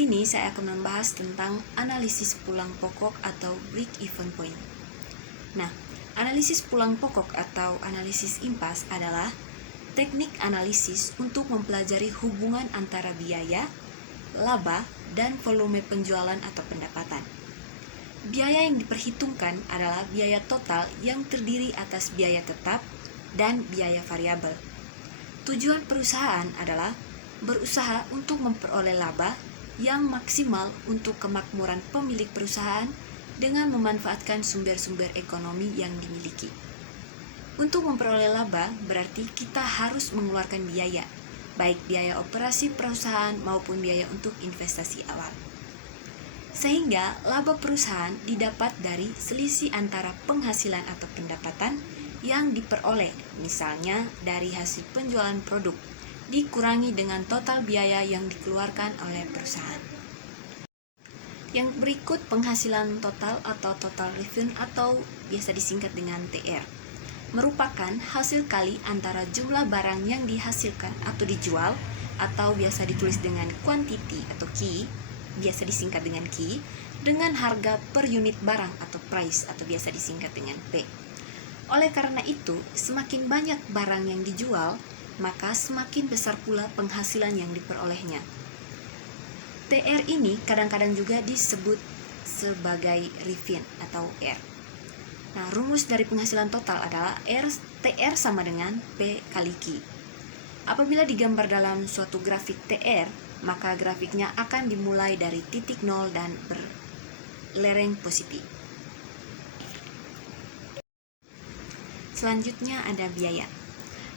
sini saya akan membahas tentang analisis pulang pokok atau break-even point. Nah, analisis pulang pokok atau analisis impas adalah teknik analisis untuk mempelajari hubungan antara biaya, laba, dan volume penjualan atau pendapatan. Biaya yang diperhitungkan adalah biaya total yang terdiri atas biaya tetap dan biaya variabel. Tujuan perusahaan adalah berusaha untuk memperoleh laba yang maksimal untuk kemakmuran pemilik perusahaan dengan memanfaatkan sumber-sumber ekonomi yang dimiliki. Untuk memperoleh laba berarti kita harus mengeluarkan biaya, baik biaya operasi perusahaan maupun biaya untuk investasi awal. Sehingga laba perusahaan didapat dari selisih antara penghasilan atau pendapatan yang diperoleh, misalnya dari hasil penjualan produk, dikurangi dengan total biaya yang dikeluarkan oleh perusahaan. Yang berikut penghasilan total atau total revenue atau biasa disingkat dengan TR, merupakan hasil kali antara jumlah barang yang dihasilkan atau dijual atau biasa ditulis dengan quantity atau Q, biasa disingkat dengan Q, dengan harga per unit barang atau price atau biasa disingkat dengan P. Oleh karena itu, semakin banyak barang yang dijual, maka semakin besar pula penghasilan yang diperolehnya. TR ini kadang-kadang juga disebut sebagai revenue atau R. Nah, rumus dari penghasilan total adalah TR sama dengan P kali Q. Apabila digambar dalam suatu grafik TR, maka grafiknya akan dimulai dari titik nol dan berlereng positif. Selanjutnya ada biaya.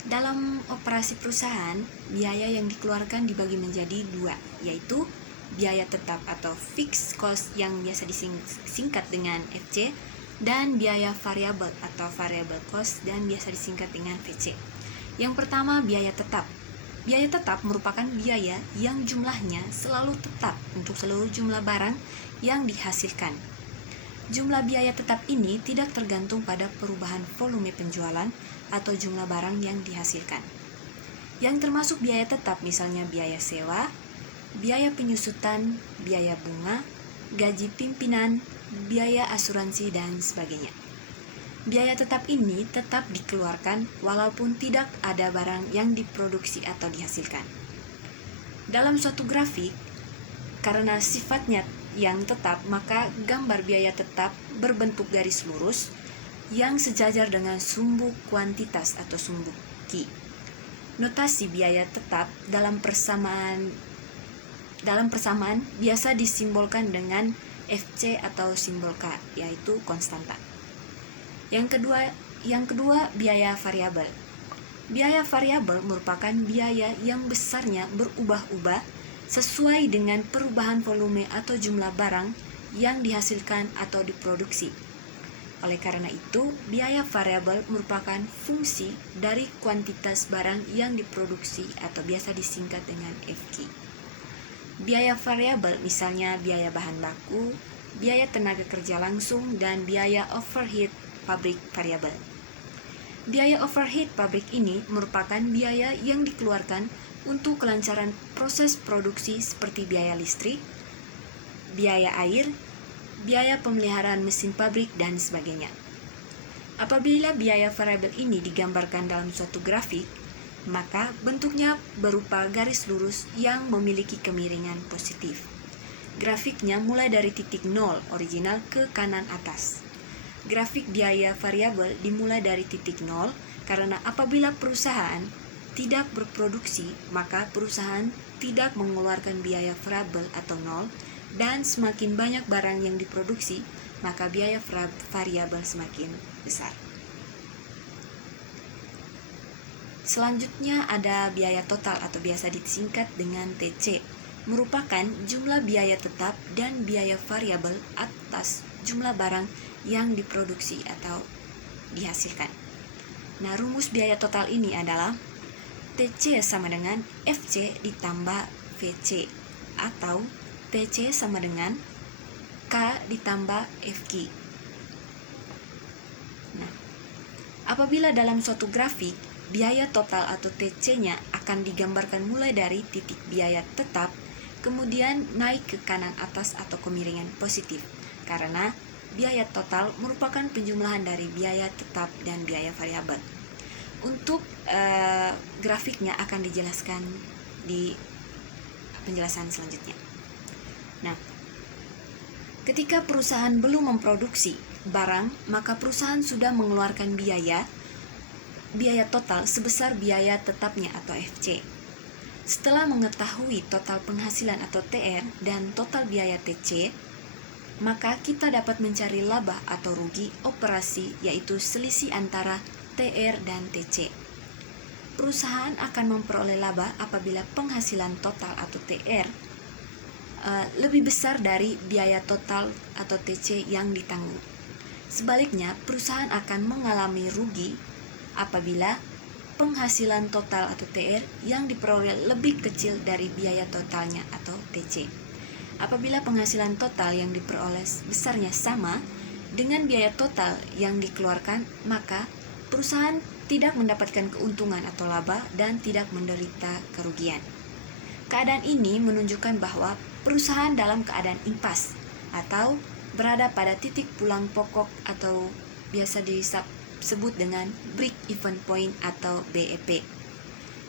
Dalam operasi perusahaan, biaya yang dikeluarkan dibagi menjadi dua, yaitu biaya tetap atau fixed cost yang biasa disingkat dengan FC, dan biaya variabel atau variable cost dan biasa disingkat dengan VC. Yang pertama, biaya tetap. Biaya tetap merupakan biaya yang jumlahnya selalu tetap untuk seluruh jumlah barang yang dihasilkan. Jumlah biaya tetap ini tidak tergantung pada perubahan volume penjualan atau jumlah barang yang dihasilkan. Yang termasuk biaya tetap misalnya biaya sewa, biaya penyusutan, biaya bunga, gaji pimpinan, biaya asuransi, dan sebagainya. Biaya tetap ini tetap dikeluarkan walaupun tidak ada barang yang diproduksi atau dihasilkan. Dalam suatu grafik, karena sifatnya yang tetap, maka gambar biaya tetap berbentuk garis lurus yang sejajar dengan sumbu kuantitas atau sumbu Q. Notasi biaya tetap dalam persamaan biasa disimbolkan dengan FC atau simbol K, yaitu konstanta. Yang kedua biaya variabel. Biaya variabel merupakan biaya yang besarnya berubah-ubah sesuai dengan perubahan volume atau jumlah barang yang dihasilkan atau diproduksi. Oleh karena itu, biaya variabel merupakan fungsi dari kuantitas barang yang diproduksi atau biasa disingkat dengan FQ. Biaya variabel misalnya biaya bahan baku, biaya tenaga kerja langsung, dan biaya overhead pabrik variabel. Biaya overhead pabrik ini merupakan biaya yang dikeluarkan untuk kelancaran proses produksi seperti biaya listrik, biaya air, biaya pemeliharaan mesin pabrik, dan sebagainya. Apabila biaya variabel ini digambarkan dalam suatu grafik, maka bentuknya berupa garis lurus yang memiliki kemiringan positif. Grafiknya mulai dari titik nol original ke kanan atas. Grafik biaya variabel dimulai dari titik nol karena apabila perusahaan tidak berproduksi, maka perusahaan tidak mengeluarkan biaya variabel atau nol, dan semakin banyak barang yang diproduksi, maka biaya variabel semakin besar. Selanjutnya ada biaya total atau biasa disingkat dengan TC, merupakan jumlah biaya tetap dan biaya variabel atas jumlah barang yang diproduksi atau dihasilkan. Nah, rumus biaya total ini adalah TC sama dengan FC ditambah VC atau TC sama dengan K ditambah FQ. Nah, apabila dalam suatu grafik biaya total atau TC-nya akan digambarkan mulai dari titik biaya tetap kemudian naik ke kanan atas atau kemiringan positif, karena biaya total merupakan penjumlahan dari biaya tetap dan biaya variabel. Untuk grafiknya akan dijelaskan di penjelasan selanjutnya. Nah, ketika perusahaan belum memproduksi barang, maka perusahaan sudah mengeluarkan biaya total sebesar biaya tetapnya atau FC. Setelah mengetahui total penghasilan atau TR dan total biaya TC, maka kita dapat mencari laba atau rugi operasi, yaitu selisih antara TR dan TC. Perusahaan akan memperoleh laba apabila penghasilan total atau TR lebih besar dari biaya total atau TC yang ditanggung. Sebaliknya, perusahaan akan mengalami rugi apabila penghasilan total atau TR yang diperoleh lebih kecil dari biaya totalnya atau TC. Apabila penghasilan total yang diperoleh besarnya sama dengan biaya total yang dikeluarkan, maka perusahaan tidak mendapatkan keuntungan atau laba dan tidak menderita kerugian. Keadaan ini menunjukkan bahwa perusahaan dalam keadaan impas atau berada pada titik pulang pokok atau biasa disebut dengan break-even point atau BEP.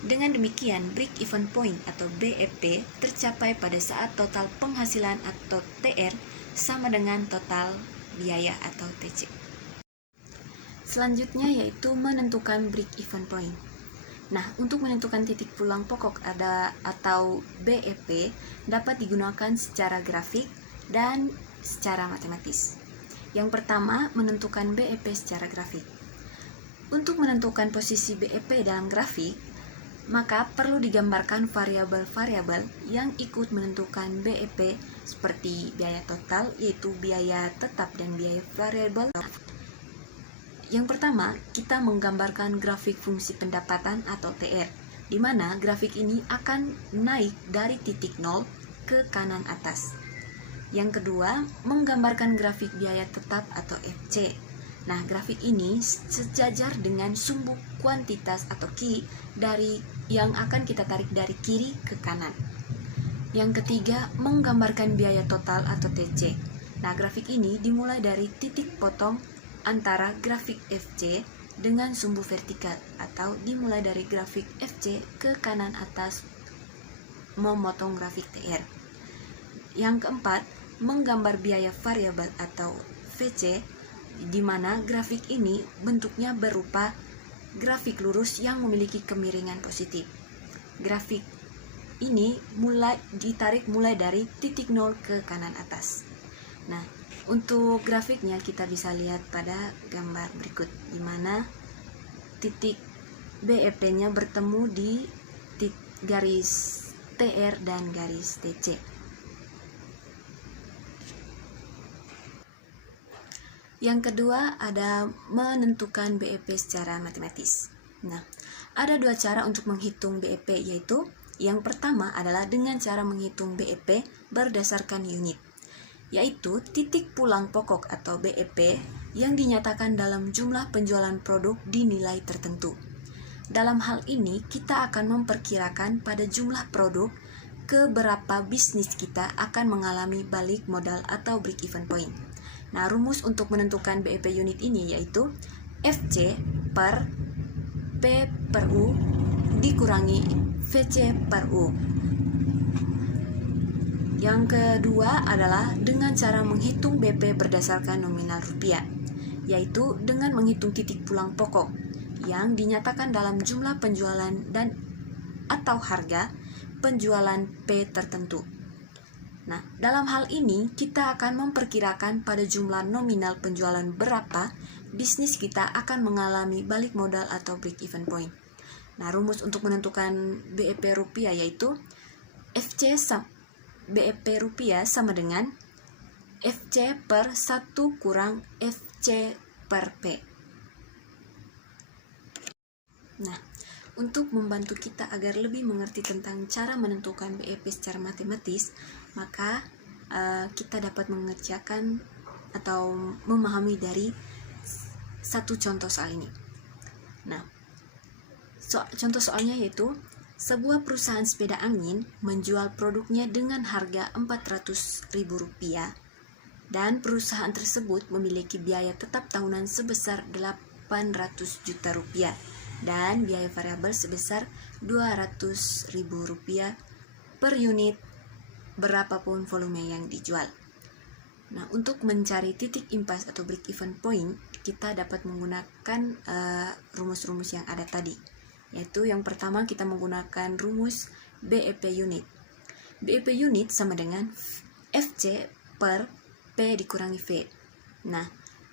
Dengan demikian, break-even point atau BEP tercapai pada saat total penghasilan atau TR sama dengan total biaya atau TC. Selanjutnya yaitu menentukan break-even point. Nah, untuk menentukan titik pulang pokok atau BEP dapat digunakan secara grafik dan secara matematis. Yang pertama, menentukan BEP secara grafik. Untuk menentukan posisi BEP dalam grafik, maka perlu digambarkan variabel-variabel yang ikut menentukan BEP seperti biaya total, yaitu biaya tetap dan biaya variabel. Yang pertama, kita menggambarkan grafik fungsi pendapatan atau TR, di mana grafik ini akan naik dari titik 0 ke kanan atas. Yang kedua, menggambarkan grafik biaya tetap atau FC. Nah, grafik ini sejajar dengan sumbu kuantitas atau Q dari yang akan kita tarik dari kiri ke kanan. Yang ketiga, menggambarkan biaya total atau TC. Nah, grafik ini dimulai dari titik potong antara grafik FC dengan sumbu vertikal atau dimulai dari grafik FC ke kanan atas memotong grafik TR. Yang keempat, menggambar biaya variabel atau VC, di mana grafik ini bentuknya berupa grafik lurus yang memiliki kemiringan positif. Grafik ini ditarik mulai dari titik 0 ke kanan atas. Nah, untuk grafiknya kita bisa lihat pada gambar berikut, di mana titik BEP-nya bertemu di garis TR dan garis TC. Yang kedua ada menentukan BEP secara matematis. Nah, ada dua cara untuk menghitung BEP, yaitu yang pertama adalah dengan cara menghitung BEP berdasarkan unit, yaitu titik pulang pokok atau BEP yang dinyatakan dalam jumlah penjualan produk di nilai tertentu. Dalam hal ini, kita akan memperkirakan pada jumlah produk keberapa bisnis kita akan mengalami balik modal atau break-even point. Nah, rumus untuk menentukan BEP unit ini yaitu FC per P per U dikurangi VC per U. Yang kedua adalah dengan cara menghitung BP berdasarkan nominal rupiah, yaitu dengan menghitung titik pulang pokok yang dinyatakan dalam jumlah penjualan dan atau harga penjualan P tertentu. Nah, dalam hal ini kita akan memperkirakan pada jumlah nominal penjualan berapa bisnis kita akan mengalami balik modal atau break even point. Nah, rumus untuk menentukan BEP rupiah yaitu BEP rupiah sama dengan FC per 1 kurang FC per P. Nah, untuk membantu kita agar lebih mengerti tentang cara menentukan BEP secara matematis, maka kita dapat mengerjakan atau memahami dari satu contoh soal ini. Nah, contoh soalnya yaitu sebuah perusahaan sepeda angin menjual produknya dengan harga Rp400.000 dan perusahaan tersebut memiliki biaya tetap tahunan sebesar Rp800 juta dan biaya variabel sebesar Rp200.000 per unit berapapun volume yang dijual. Nah, untuk mencari titik impas atau break even point, kita dapat menggunakan rumus-rumus yang ada tadi. Yaitu yang pertama kita menggunakan rumus BEP unit. BEP unit sama dengan FC per P dikurangi V. Nah,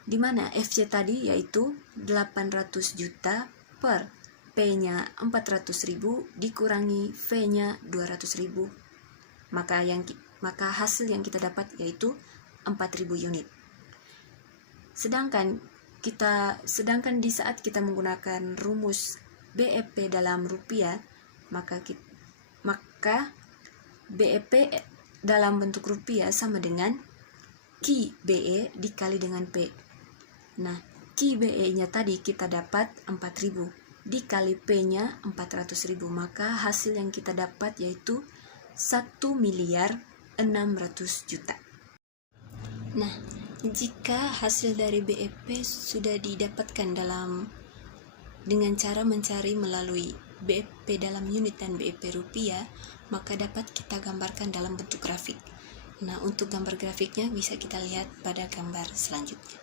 di mana FC tadi yaitu 800 juta per P-nya 400.000 dikurangi V-nya 200.000. Maka hasil yang kita dapat yaitu 4.000 unit. Sedangkan di saat kita menggunakan rumus BEP dalam rupiah, maka BEP dalam bentuk rupiah sama dengan QBE dikali dengan P. Nah, QBE-nya tadi kita dapat 4.000 dikali P-nya 400.000, maka hasil yang kita dapat yaitu 1.600.000.000. Nah, jika hasil dari BEP sudah didapatkan dengan cara mencari melalui BEP dalam unit dan BEP rupiah, maka dapat kita gambarkan dalam bentuk grafik. Nah, untuk gambar grafiknya bisa kita lihat pada gambar selanjutnya.